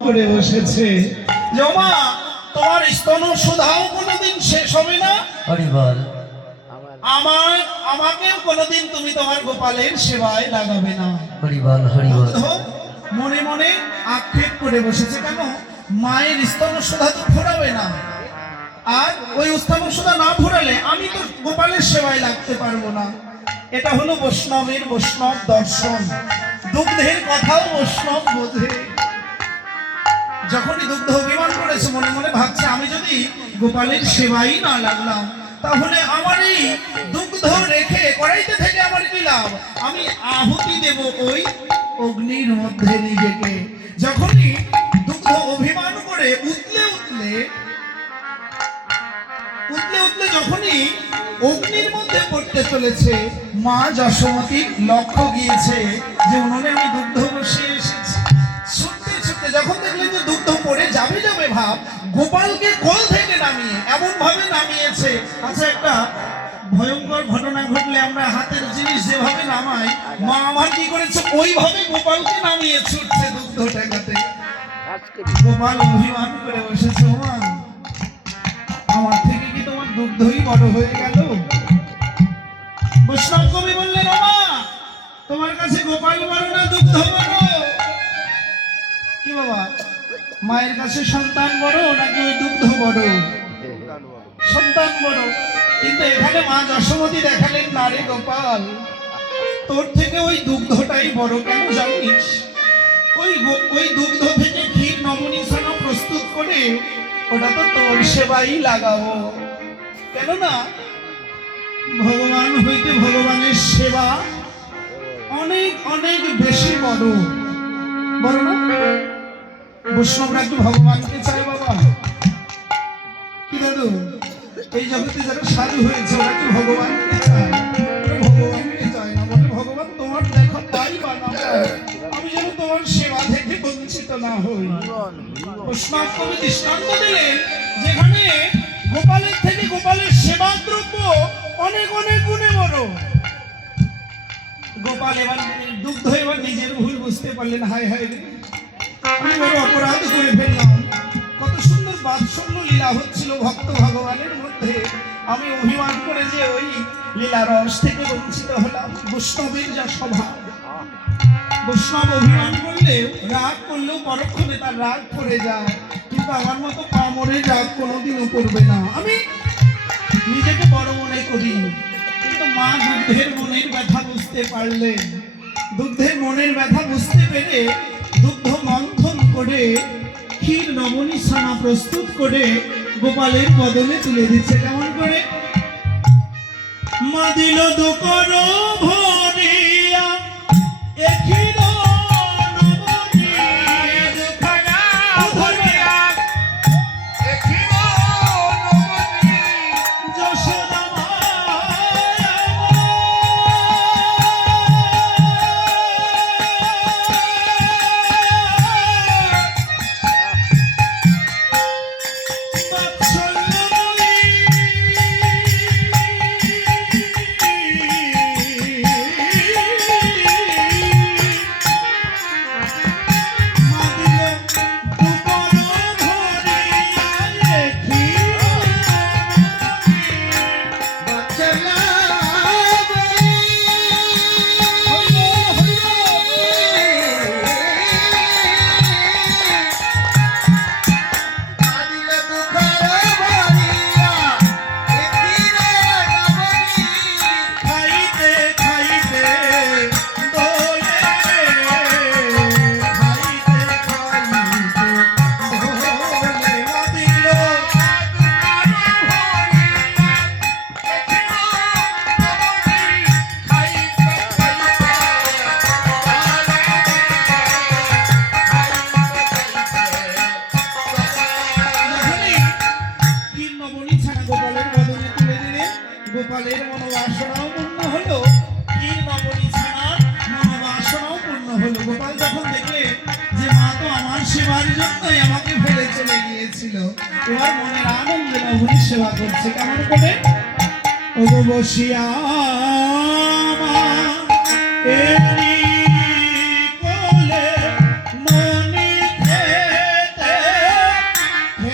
করে বসেছে। জমা তোমার স্তন সুধাও কোনোদিন শেষ হবে না। হরিবল। আমাকেও কোনোদিন তুমি তোমার গোপালের সেবায় লাগাবে না। হরিবল হরিবল। মনে মনে আক্ষেপ করে বসেছে। কেন? মায়ের স্তন সুধা তো ফোরাবে না, আর ওই স্তন সুধা না ফোরালে আমি তো গোপালের সেবায় লাগতে পারবো না। এটা হলো বৈষ্ণবের বৈষ্ণব দর্শন। দুগ্ধের কথাও বৈষ্ণব বোঝে। যখনই দুগ্ধ অভিমান করেছে, মনে মনে ভাবছে আমি যদি গোপালের সেবাই না লাগলাম তাহলে আমার এই দুগ্ধ রেখে কড়াইতে থেকে আমার কি লাভ? আমি আহুতি দেব ওই অগ্নির মধ্যে নিজেকে। যখনই দুগ্ধ অভিমান করে উতলে উতলে যখনই অগ্নির মধ্যে পড়তে চলেছে, মা যশোমতীর লক্ষ্য গিয়েছে যে উনুনে আমি দুগ্ধ বসিয়ে এসেছি। যখন দেখলেন যে দুগ্ধ পড়ে যাবে ভাব, গোপালকে কোল থেকে নামিয়ে এমন ভাবে নামিয়েছে। আচ্ছা, একটা ভয়ঙ্কর ঘটনা ঘটলে আমরা হাতের জিনিস যেভাবে নামাই, মা আমার কি করেছে ওইভাবে গোপালকে নামিয়ে ছুটছে দুগ্ধ ঠেকাতে। গোপাল অভিমান করে বসেছে, মা আমার থেকে কি তোমার দুগ্ধই বড় হয়ে গেল? বৈষ্ণব কবি বললেন, মা তোমার কাছে গোপাল বড় না দুগ্ধ বড়? কি বাবা, মায়ের কাছে সন্তান বড় নাকি ওই দুগ্ধ বড়? সন্তান বড়। কিন্তু এখানে মা যশোমতী দেখালেন, না রে গোপাল, তোর থেকে ওই দুগ্ধটাই বড়। কেন জানিস? ওই দুগ্ধ থেকে ক্ষীর নবনী ছানা প্রস্তুত করে ওটা তো তোর সেবাই লাগাবো। কেননা ভগবান হইতে ভগবানের সেবা অনেক অনেক বেশি বড়। বড় না? বৈষ্ণবরা একটু ভগবানকে চায় বাবা। কি দাদু, এই জগতে যারা সাধু হয়েছে ওরা কি ভগবানকে চায়? ভগবানকে চায় না। বলে ভগবান তোমার দেখা পাই বা না পাই, আমি যেন তোমার সেবা থেকে বঞ্চিত না হই। বৈষ্ণব কবি দৃষ্টান্ত দিলেন, যেখানে গোপালের থেকে গোপালের সেবা দ্রব্য অনেক অনেক গুণে বড়। গোপাল এবার দুগ্ধ এবার নিজের ভুল বুঝতে পারলেন। হায় হায় রে, আমি বড় অপরাধ করে ফেললাম। কত সুন্দর বাৎসল্য লীলা হচ্ছিল ভক্ত ভগবানের মধ্যে, আমি অভিমান করে যে ওই লীলা রস থেকে বঞ্চিত হলাম। বৈষ্ণবের যা স্বভাব, বৈষ্ণব অভিমান করলে রাগ করলেও পরক্ষণে তার রাগ পড়ে যায়, কিন্তু আমার মতো পামরের রাগ কোনোদিনও করবে না। আমি নিজেকে বড় মনে করি, কিন্তু মা দুগ্ধের মনের ব্যথা বুঝতে পারলেন। দুগ্ধের মনের ব্যথা বুঝতে পেরে দুগ্ধ মন্থন করে ক্ষীর নবনী ছানা প্রস্তুত করে গোপালের বদলে তুলে দিচ্ছে। কেমন করে? মা দিল দুকর ভরিয়া এ ক্ষীর নবনী দুখানা ভরিয়া এ ক্ষীর নবনী যশোদা গোপালের মনোবাসনাও পূর্ণ হলো, ক্ষীর নবনী ছানার মনোবাসনাও পূর্ণ হলো। গোপাল যখন দেখলে যে মা তো আমার সেবার জন্যই আমাকে ফেলে চলে গিয়েছিল, এবার মনের আনন্দে নবনী সেবা করছে। কেমন করে? ও বসিয়া